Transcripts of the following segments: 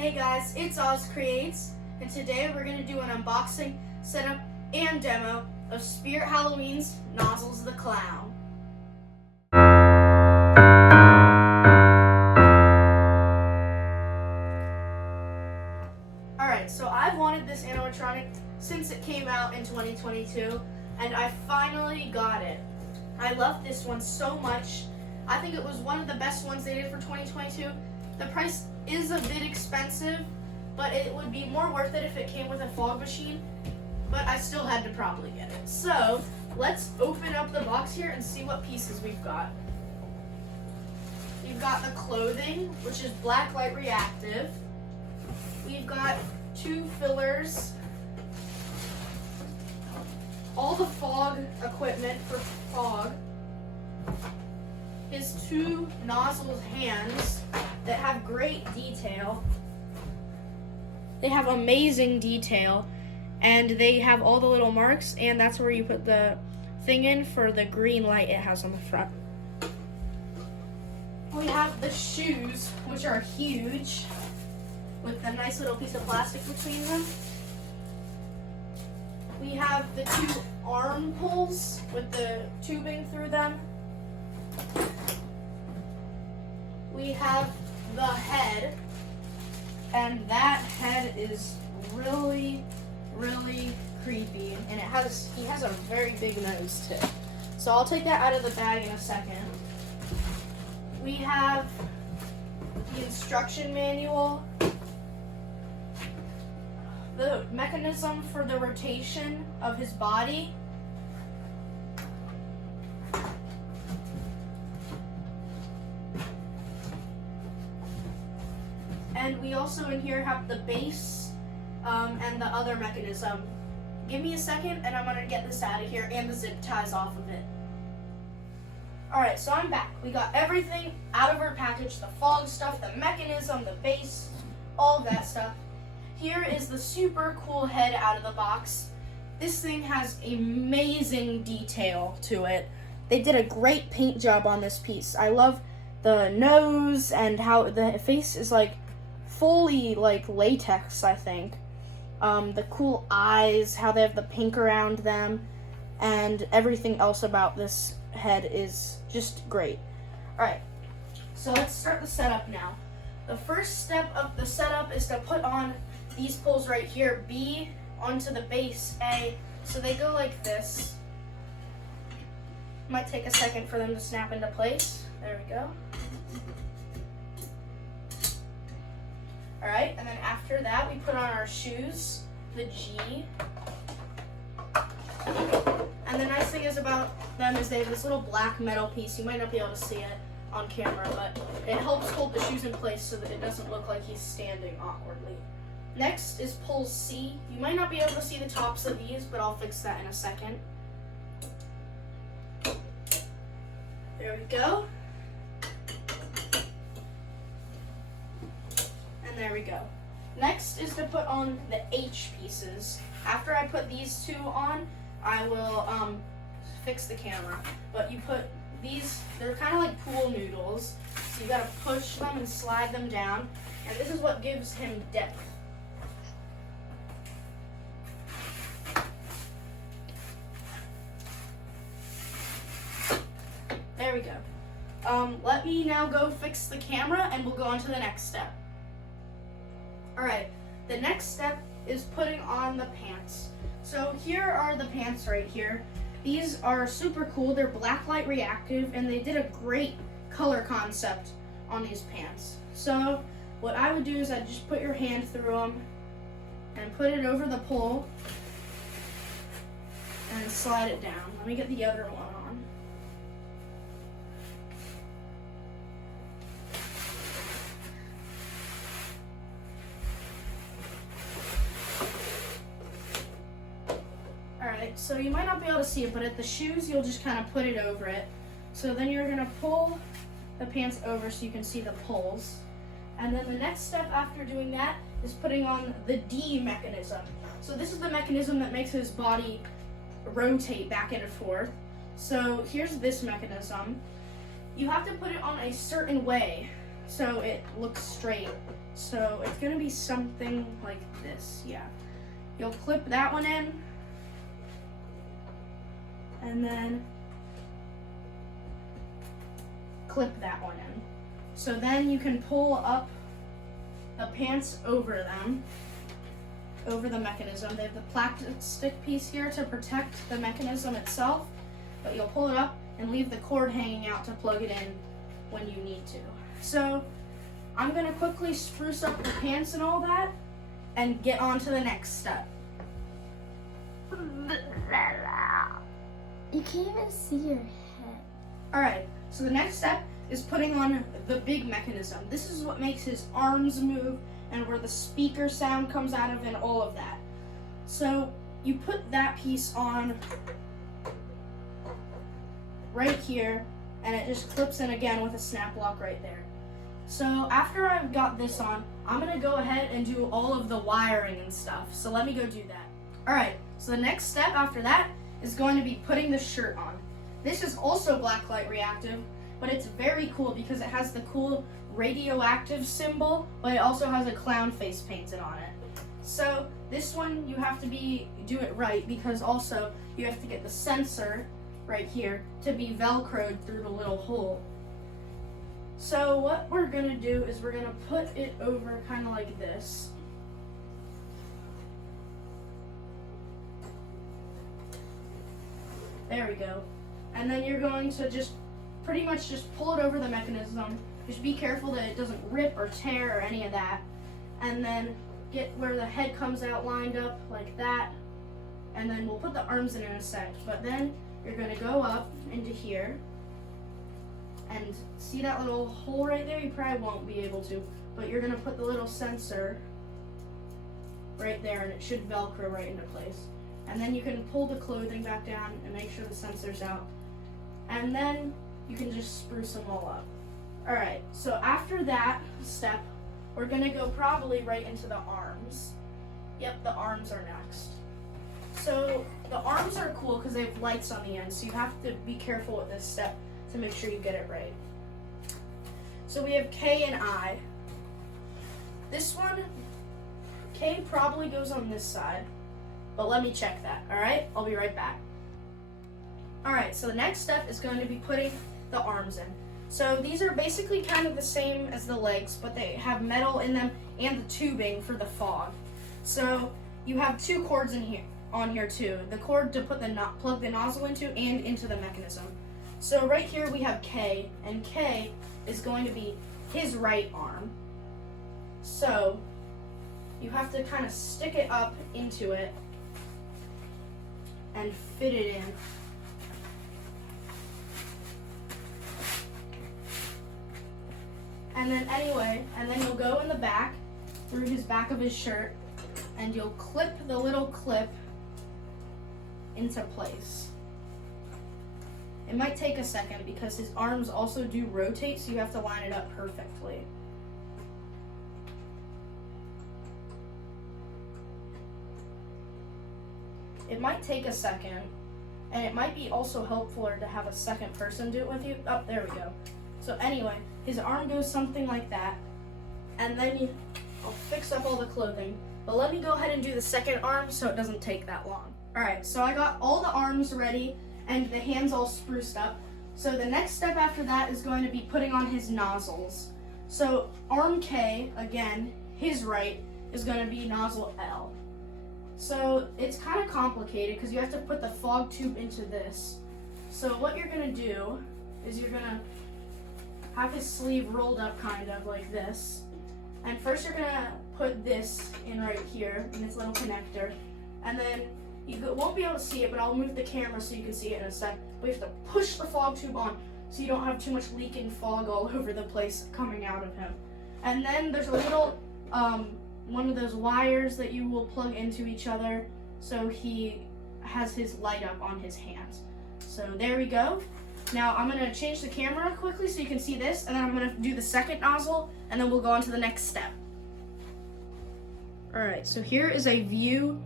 Hey guys, it's Oz Creates, and today we're going to do an unboxing, setup, and demo of Spirit Halloween's Nozzles the Clown. Alright, so I've wanted this animatronic since it came out in 2022, and I finally got it. I love this one so much. I think it was one of the best ones they did for 2022. The price is a bit expensive, but it would be more worth it if it came with a fog machine, but I still had to probably get it. So let's open up the box here and see what pieces we've got. We've got the clothing, which is black light reactive. We've got 2 fillers, all the fog equipment for fog, his 2 nozzles hands that have great detail. They have amazing detail, and they have all the little marks, and that's where you put the thing in for the green light it has on the front. We have the shoes, which are huge, with a nice little piece of plastic between them. We have the 2 arm pulls with the tubing through them. We have the head, and that head is really creepy, and he has a very big nose too. So I'll take that out of the bag in a second. We have the instruction manual, the mechanism for the rotation of his body, and we also in here have the base and the other mechanism. Give me a second and I'm gonna get this out of here and the zip ties off of it. Alright, so I'm back. We got everything out of our package, the fog stuff, the mechanism, the base, all of that stuff. Here is the super cool head out of the box. This thing has amazing detail to it. They did a great paint job on this piece. I love the nose and how the face is like fully like latex, I think. The cool eyes, how they have the pink around them, and everything else about this head is just great. Alright, so let's start the setup now. The first step of the setup is to put on these pulls right here, B onto the base, A, so they go like this. Might take a second for them to snap into place. There we go. Alright, and then after that we put on our shoes, the G. And the nice thing is about them is they have this little black metal piece. You might not be able to see it on camera, but it helps hold the shoes in place so that it doesn't look like he's standing awkwardly. Next is pull C. You might not be able to see the tops of these, but I'll fix that in a second. There we go. And there we go. Next is to put on the H pieces. After I put these 2 on, I will fix the camera. But you put these, they're kind of like pool noodles. So you gotta push them and slide them down. And this is what gives him depth. There we go. Let me now go fix the camera and we'll go on to the next step. Alright, the next step is putting on the pants. So here are the pants right here. These are super cool. They're black light reactive, and they did a great color concept on these pants. So what I would do is I'd just put your hand through them and put it over the pole and slide it down. Let me get the other one on. So you might not be able to see it, but at the shoes, you'll just kind of put it over it. So then you're gonna pull the pants over so you can see the pulls. And then the next step after doing that is putting on the D mechanism. So this is the mechanism that makes his body rotate back and forth. So here's this mechanism. You have to put it on a certain way so it looks straight. So it's gonna be something like this, yeah. You'll clip that one in, and then clip that one in. So then you can pull up the pants over them, over the mechanism. They have the plastic piece here to protect the mechanism itself, but you'll pull it up and leave the cord hanging out to plug it in when you need to. So I'm gonna quickly spruce up the pants and all that and get on to the next step. You can't even see your head. All right, so the next step is putting on the big mechanism. This is what makes his arms move and where the speaker sound comes out of and all of that. So you put that piece on right here, and it just clips in again with a snap lock right there. So after I've got this on, I'm gonna go ahead and do all of the wiring and stuff. So let me go do that. All right, so the next step after that is going to be putting the shirt on. This is also blacklight reactive, but it's very cool because it has the cool radioactive symbol, but it also has a clown face painted on it. So this one you have to do it right, because also you have to get the sensor right here to be velcroed through the little hole. So what we're gonna do is we're gonna put it over kind of like this. There we go. And then you're going to just pretty much just pull it over the mechanism. Just be careful that it doesn't rip or tear or any of that. And then get where the head comes out lined up like that. And then we'll put the arms in a sec. But then you're gonna go up into here. And see that little hole right there? You probably won't be able to. But you're gonna put the little sensor right there, and it should Velcro right into place. And then you can pull the clothing back down and make sure the sensor's out. And then you can just spruce them all up. All right, so after that step, we're gonna go probably right into the arms. Yep, the arms are next. So the arms are cool because they have lights on the end, so you have to be careful with this step to make sure you get it right. So we have K and I. This one, K probably goes on this side, but let me check that, all right? I'll be right back. All right, so the next step is going to be putting the arms in. So these are basically kind of the same as the legs, but they have metal in them and the tubing for the fog. So you have two cords in here, on here too. The cord to put plug the nozzle into and into the mechanism. So right here we have K, and K is going to be his right arm. So you have to kind of stick it up into it and fit it in. And then you'll go in the back, through his back of his shirt, and you'll clip the little clip into place. It might take a second because his arms also do rotate, so you have to line it up perfectly. It might take a second, and it might be also helpful to have a second person do it with you. Oh, there we go. So anyway, his arm goes something like that, and then I'll fix up all the clothing. But let me go ahead and do the second arm so it doesn't take that long. All right, so I got all the arms ready and the hands all spruced up. So the next step after that is going to be putting on his nozzles. So arm K, again, his right, is going to be nozzle L. So it's kind of complicated because you have to put the fog tube into this. So what you're going to do is you're going to have his sleeve rolled up kind of like this. And first you're going to put this in right here in this little connector. And then you won't be able to see it, but I'll move the camera so you can see it in a sec. We have to push the fog tube on so you don't have too much leaking fog all over the place coming out of him. And then there's a little, one of those wires that you will plug into each other so he has his light up on his hands. So there we go. Now I'm gonna change the camera quickly so you can see this, and then I'm gonna do the second nozzle, and then we'll go on to the next step. All right, so here is a view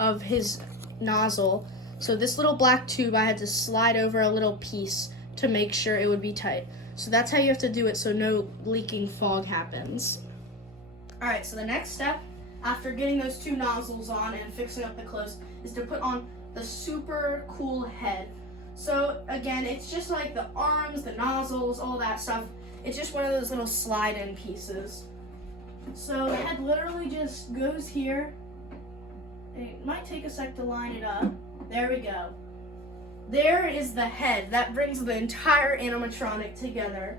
of his nozzle. So this little black tube, I had to slide over a little piece to make sure it would be tight. So that's how you have to do it so no leaking fog happens. Alright, so the next step after getting those two nozzles on and fixing up the clothes is to put on the super cool head. So again, it's just like the arms, the nozzles, all that stuff. It's just one of those little slide-in pieces. So the head literally just goes here. It might take a sec to line it up. There we go. There is the head. That brings the entire animatronic together.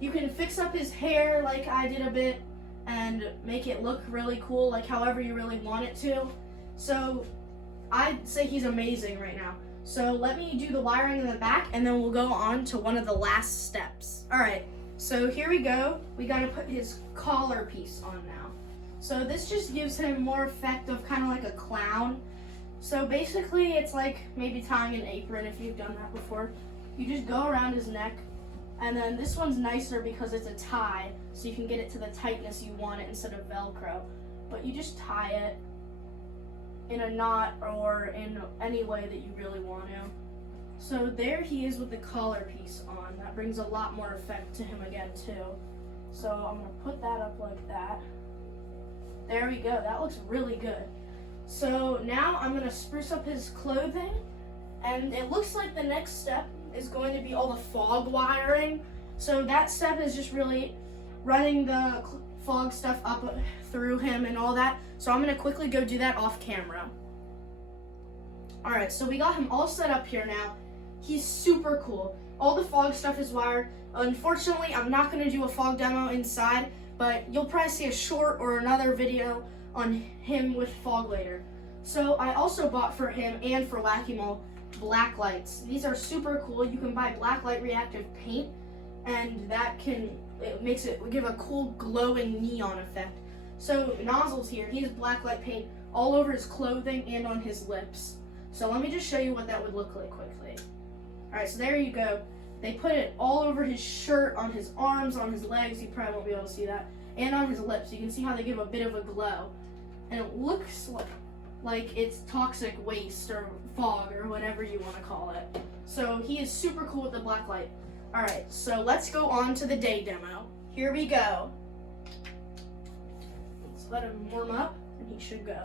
You can fix up his hair like I did a bit and make it look really cool, like however you really want it to. So I'd say he's amazing right now. So let me do the wiring in the back and then we'll go on to one of the last steps. All right, so here we go. We gotta put his collar piece on now. So this just gives him more effect of kind of like a clown. So basically it's like maybe tying an apron if you've done that before. You just go around his neck, and then this one's nicer because it's a tie, so you can get it to the tightness you want it instead of Velcro. But you just tie it in a knot or in any way that you really want to. So there he is with the collar piece on. That brings a lot more effect to him again too. So I'm gonna put that up like that. There we go, that looks really good. So now I'm gonna spruce up his clothing, and it looks like the next step is going to be all the fog wiring. So that step is just really running the fog stuff up through him and all that. So I'm gonna quickly go do that off camera. All right, so we got him all set up here now. He's super cool. All the fog stuff is wired. Unfortunately, I'm not gonna do a fog demo inside, but you'll probably see a short or another video on him with fog later. So I also bought for him and for Whack-A-Mole black lights. These are super cool. You can buy black light reactive paint, and it makes it give a cool glowing neon effect. So Nozzles here, he has black light paint all over his clothing and on his lips. So let me just show you what that would look like quickly. All right, so there you go. They put it all over his shirt, on his arms, on his legs. You probably won't be able to see that. And on his lips. You can see how they give a bit of a glow. And it looks like it's toxic waste or fog or whatever you want to call it. So he is super cool with the black light. All right, so let's go on to the day demo. Here we go. Let's let him warm up, and he should go.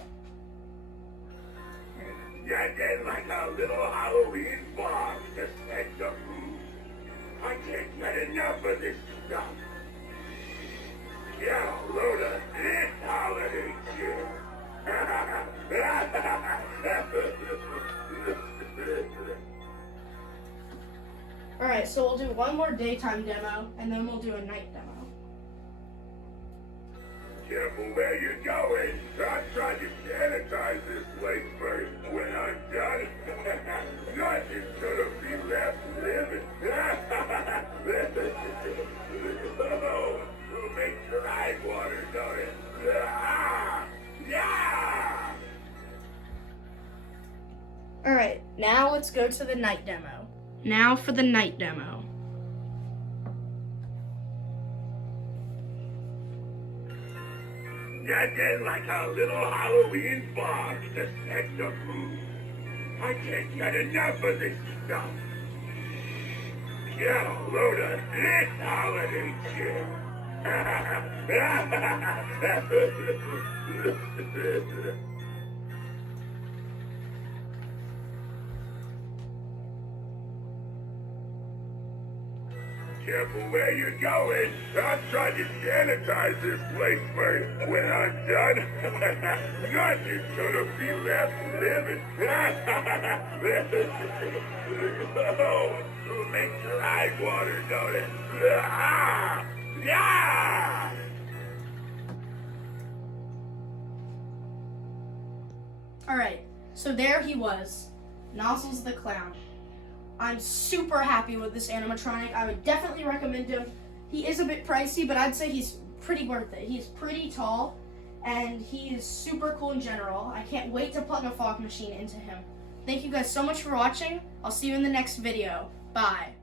You're just like a little Halloween bomb to set the mood. I can't get enough of this stuff. Get a load of this holiday cheer. All right, so we'll do one more daytime demo, and then we'll do a night demo. Careful where you're going. I'm trying to sanitize this place first. When I'm done, nothing's gonna be left living. Oh, it'll make your eyes water, don't it? Yeah! All right, now let's go to the night demo. Now for the night demo. You're just like a little Halloween box to set the mood. I can't get enough of this stuff. Get a load of this holiday cheer. Careful where you're going. I'm trying to sanitize this place first. When I'm done, nothing's gonna be left living. Oh, it'll make your eyes water, don't it? Yeah! All right, so there he was, Nozzles the Clown. I'm super happy with this animatronic. I would definitely recommend him. He is a bit pricey, but I'd say he's pretty worth it. He's pretty tall, and he is super cool in general. I can't wait to plug a fog machine into him. Thank you guys so much for watching. I'll see you in the next video. Bye.